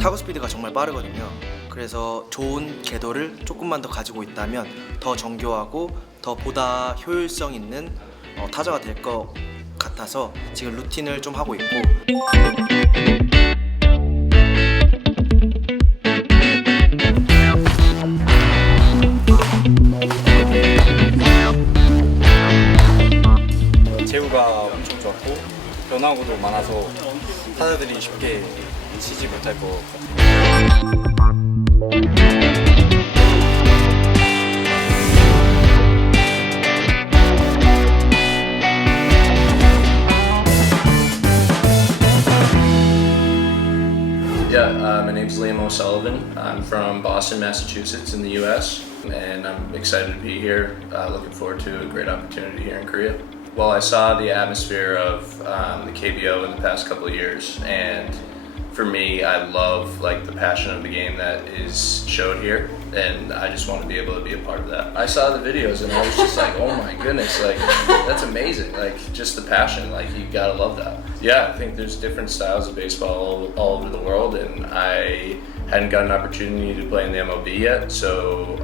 타구 스피드가 정말 빠르거든요. 그래서 좋은 궤도를 조금만 더 가지고 있다면 더 정교하고 더 보다 효율성 있는 타자가 될 것 같아서 지금 루틴을 좀 하고 있고, 제구가 엄청 좋았고 변화구도 많아서 타자들이 쉽게 치지 못할 것 같아요. My name's Liam O'Sullivan. I'm from Boston, Massachusetts in the US, and I'm excited to be here. Looking forward to a great opportunity here in Korea. Well, I saw the atmosphere of the KBO in the past couple of years, and for me, I love the passion of the game that is showed here, and I just want to be able to be a part of that. I saw the videos and I was just like, oh my goodness, that's amazing. Just the passion, you gotta love that. Yeah, I think there's different styles of baseball all over the world, and I hadn't got an opportunity to play in the MLB yet, so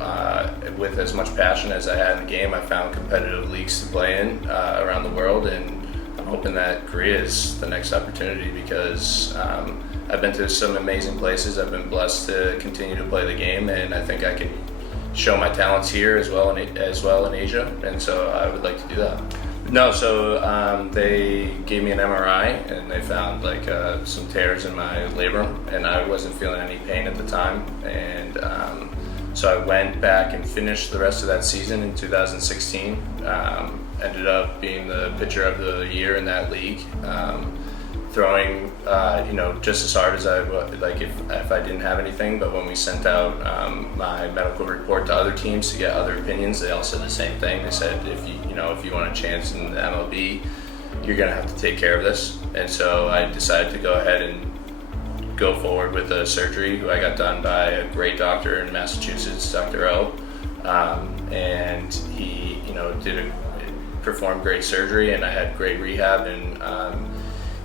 with as much passion as I had in the game, I found competitive leagues to play in around the world, and I'm hoping that Korea is the next opportunity because I've been to some amazing places. I've been blessed to continue to play the game, and I think I can show my talents here as well in Asia, and so I would like to do that. No, so they gave me an MRI and they found some tears in my labrum, and I wasn't feeling any pain at the time, and so I went back and finished the rest of that season in 2016. Ended up being the pitcher of the year in that league. Throwing, just as hard as I would, if I didn't have anything. But when we sent out my medical report to other teams to get other opinions, they all said the same thing. They said, if you want a chance in the MLB, you're gonna have to take care of this. And so I decided to go ahead and go forward with a surgery, who I got done by a great doctor in Massachusetts, Dr. O, and he, performed great surgery, and I had great rehab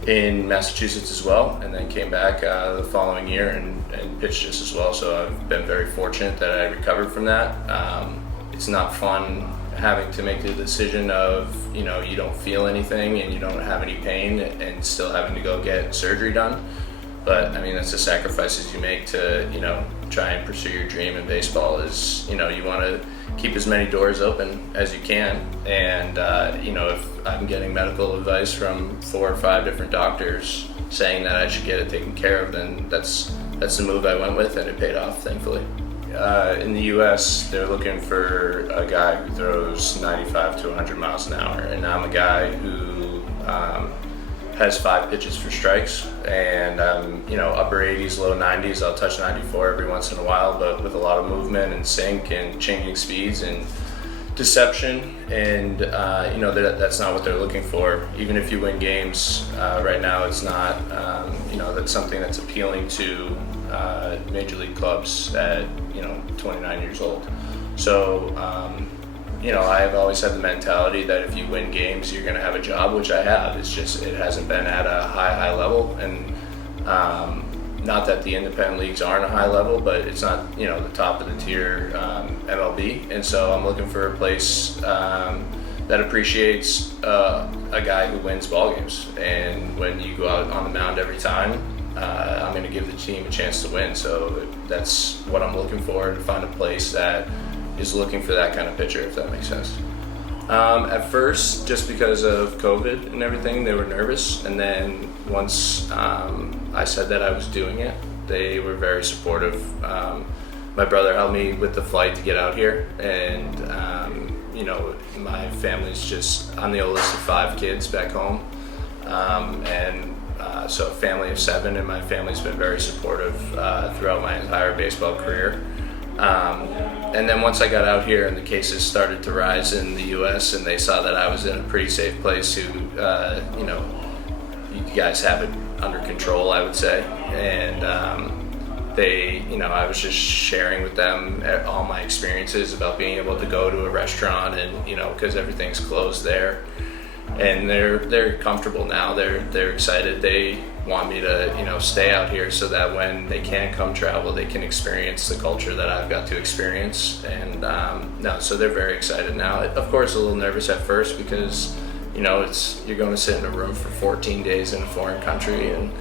in Massachusetts as well, and then came back the following year and pitched just as well. So I've been very fortunate that I recovered from that. It's not fun having to make the decision of, you don't feel anything and you don't have any pain and still having to go get surgery done. But I mean, that's the sacrifices you make to, try and pursue your dream in baseball is, you want to keep as many doors open as you can. And, if I'm getting medical advice from 4 or 5 different doctors saying that I should get it taken care of, then that's the move I went with, and it paid off, thankfully. In the US, they're looking for a guy who throws 95 to 100 miles an hour. And I'm a guy who has 5 pitches for strikes, and upper 80s, low 90s. I'll touch 94 every once in a while, but with a lot of movement and sink and changing speeds and deception, and that's not what they're looking for. Even if you win games, right now it's not. That's something that's appealing to major league clubs at 29 years old. So. I've always had the mentality that if you win games, you're going to have a job, which I have. It's just it hasn't been at a high level, and not that the independent leagues aren't a high level, but it's not the top of the tier MLB. And so I'm looking for a place that appreciates a guy who wins ball games. And when you go out on the mound every time, I'm going to give the team a chance to win. So that's what I'm looking for, to find a place that is looking for that kind of pitcher, if that makes sense. At first, just because of COVID and everything, they were nervous. And then once I said that I was doing it, they were very supportive. My brother helped me with the flight to get out here. And, my family's I'm the oldest of 5 kids back home. So a family of 7, and my family's been very supportive throughout my entire baseball career. And then once I got out here and the cases started to rise in the US, and they saw that I was in a pretty safe place, you guys have it under control, I would say. And I was just sharing with them all my experiences about being able to go to a restaurant and, because everything's closed there. And they're comfortable now. They're excited. They want me to, stay out here so that when they can come travel, they can experience the culture that I've got to experience. And so they're very excited now. Of course, a little nervous at first because, you're going to sit in a room for 14 days in a foreign country, and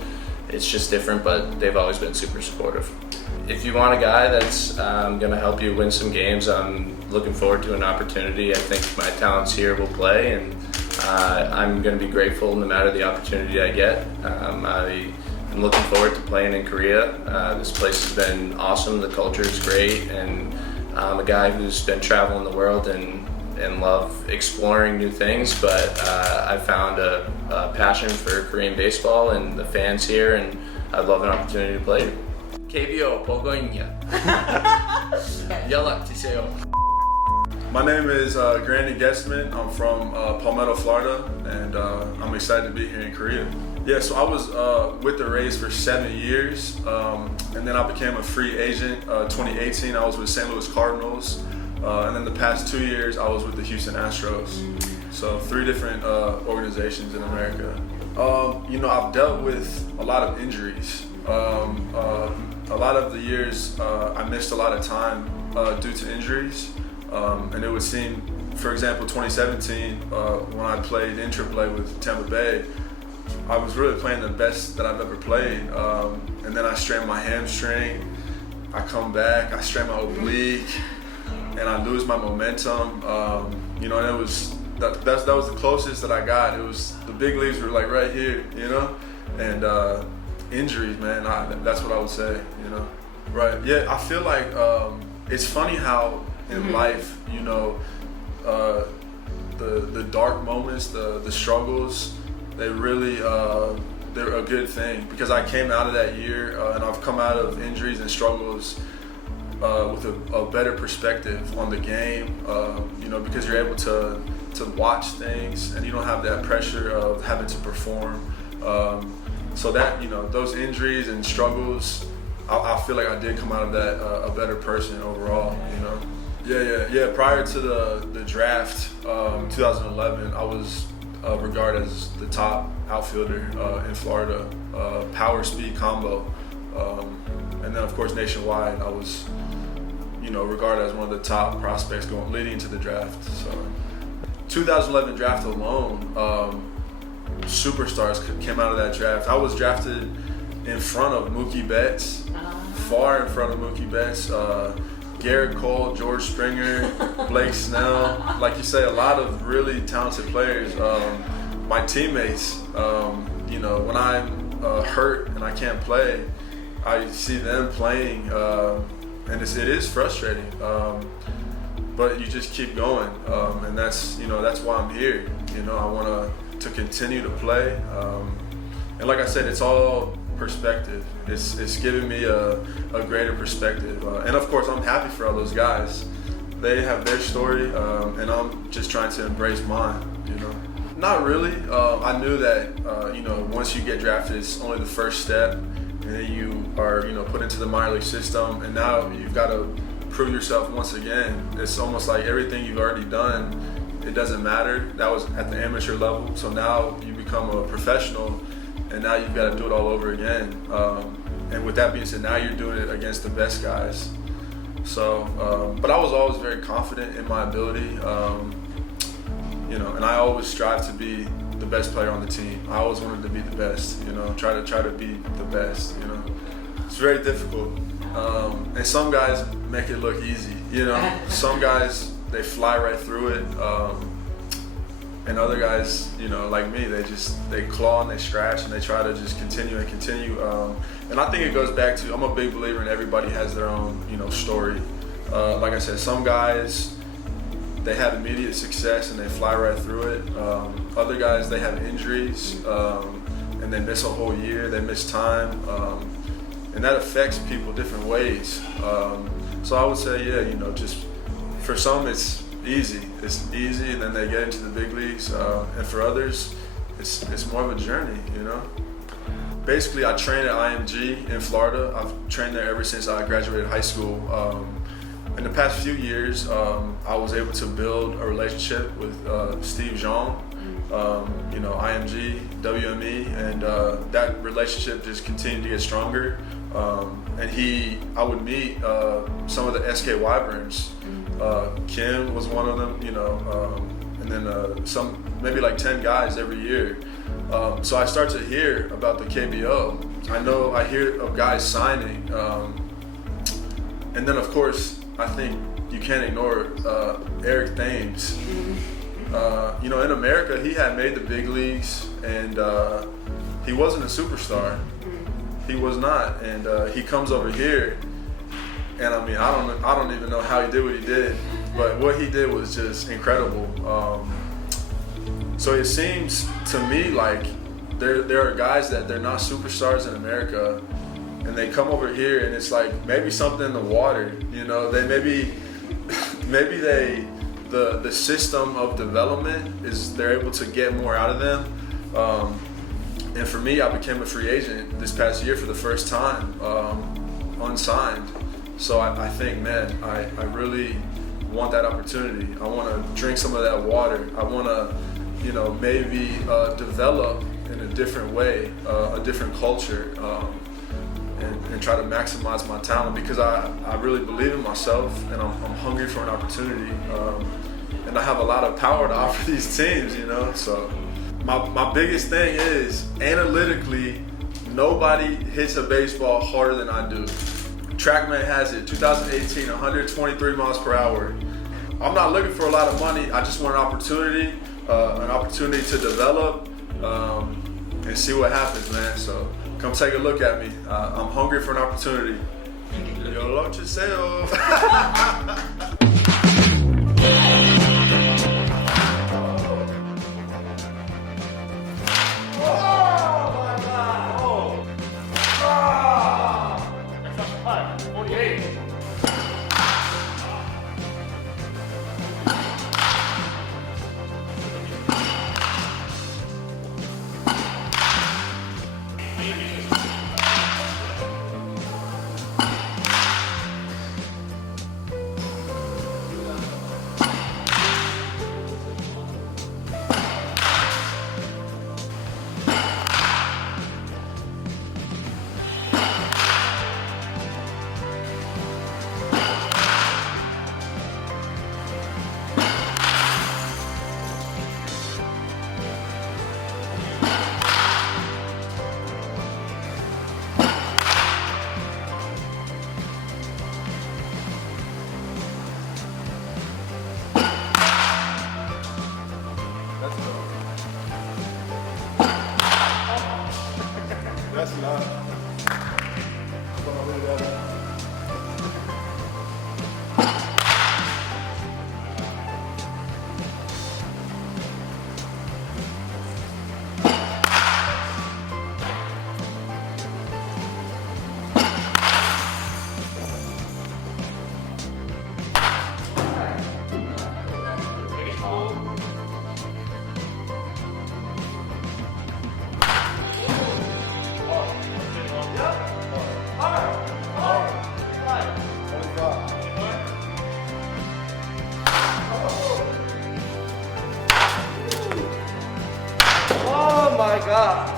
it's just different, but they've always been super supportive. If you want a guy that's going to help you win some games, I'm looking forward to an opportunity. I think my talents here will play, and I'm going to be grateful no matter the opportunity I get. I'm looking forward to playing in Korea. This place has been awesome. The culture is great, and I'm a guy who's been traveling the world and love exploring new things, but I found a passion for Korean baseball and the fans here, and I'd love an opportunity to play. KBO 보고 있냐? 연락 주세요. My name is Granny Getsman. I'm from Palmetto, Florida, and I'm excited to be here in Korea. Yeah, so I was with the Rays for 7 years, and then I became a free agent. 2018, I was with St. Louis Cardinals, and then the past 2 years, I was with the Houston Astros. So 3 different organizations in America. I've dealt with a lot of injuries. A lot of the years, I missed a lot of time due to injuries. And it would seem, for example, 2017, when I played in AAA with Tampa Bay, I was really playing the best that I've ever played. And then I strained my hamstring. I come back, I strain my oblique, and I lose my momentum. And it was that was the closest that I got. It was the big leagues were like right here, and injuries, man. That's what I would say, Right? Yeah, I feel like it's funny how in life, the dark moments, the struggles, they really they're a good thing, because I came out of that year and I've come out of injuries and struggles with a better perspective on the game, because you're able to watch things and you don't have that pressure of having to perform. So that, those injuries and struggles, I feel like I did come out of that a better person overall, Yeah. Prior to the draft, 2011, I was regarded as the top outfielder in Florida, power speed combo, and then of course nationwide, I was, regarded as one of the top prospects leading into the draft. So, 2011 draft alone, superstars came out of that draft. I was drafted in front of Mookie Betts, far in front of Mookie Betts. Garrett Cole, George Springer, Blake Snell, like you say, a lot of really talented players. My teammates, when I'm hurt and I can't play, I see them playing, and it is frustrating. But you just keep going, and that's why I'm here. I want to continue to play, and like I said, it's all perspective. It's giving me a greater perspective, and of course I'm happy for all those guys. They have their story, and I'm just trying to embrace mine. Not really. I knew that once you get drafted, it's only the first step, and then you are put into the minor league system, and now you've got to prove yourself once again. It's almost like everything you've already done, it doesn't matter. That was at the amateur level, so now you become a professional, and now you've got to do it all over again. And with that being said, now you're doing it against the best guys. So, but I was always very confident in my ability, and I always strive to be the best player on the team. I always wanted to be the best, try to be the best, It's very difficult. And some guys make it look easy, Some guys, they fly right through it. And other guys, like me, they claw and they scratch and they try to just continue and continue. And I think it goes back to, I'm a big believer in everybody has their own, story. Like I said, some guys, they have immediate success and they fly right through it. Other guys, they have injuries and they miss a whole year, they miss time. And that affects people different ways. So I would say, just for some it's easy. It's easy, and then they get into the big leagues. And for others, it's more of a journey, basically, I train at IMG in Florida. I've trained there ever since I graduated high school. In the past few years, I was able to build a relationship with Steve Zhang, IMG, WME, and that relationship just continued to get stronger. And I would meet some of the SK Wyverns. Kim was one of them, and then maybe like 10 guys every year. So I start to hear about the KBO. I hear of guys signing. And then of course, I think you can't ignore Eric Thames. In America, he had made the big leagues, and he wasn't a superstar. He was not, and he comes over here, and I mean, I don't even know how he did what he did, but what he did was just incredible. So it seems to me like there are guys that they're not superstars in America, and they come over here, and it's like maybe something in the water. They maybe the system of development is they're able to get more out of them. And for me, I became a free agent this past year for the first time, unsigned. So I think, man, I really want that opportunity. I want to drink some of that water. I want to, maybe develop in a different way, a different culture, and try to maximize my talent, because I really believe in myself, and I'm hungry for an opportunity. And I have a lot of power to offer these teams, so. My biggest thing is, analytically, nobody hits a baseball harder than I do. TrackMan has it, 2018, 123 miles per hour. I'm not looking for a lot of money. I just want an opportunity to develop and see what happens, man. So come take a look at me. I'm hungry for an opportunity. Yo lo chiseo. That's not. Oh my God.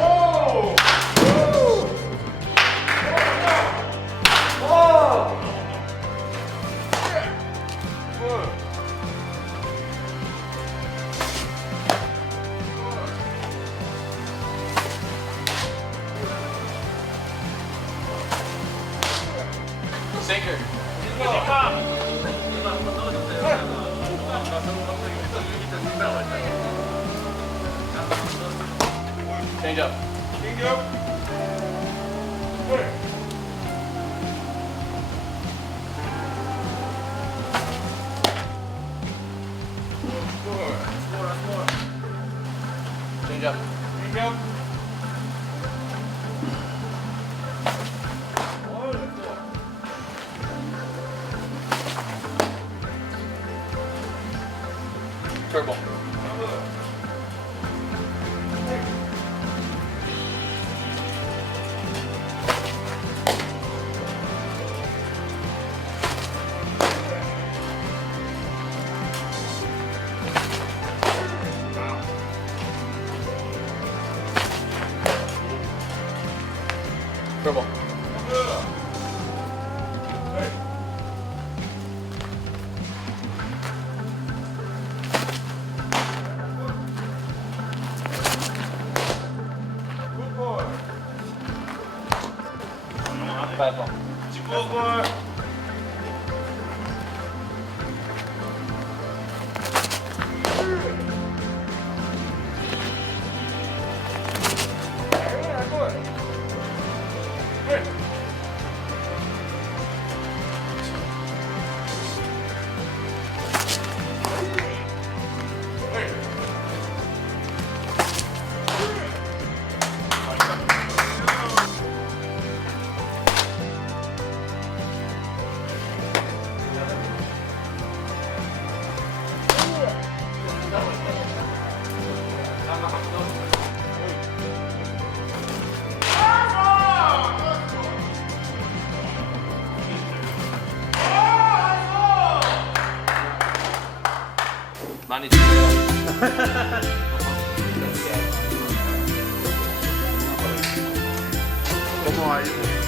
Whoa. Whoa. Sinker. Change up. Change up. Change up. Change up. Curveball. 그래봐. 봐봐. 많이 주세요. Como aí?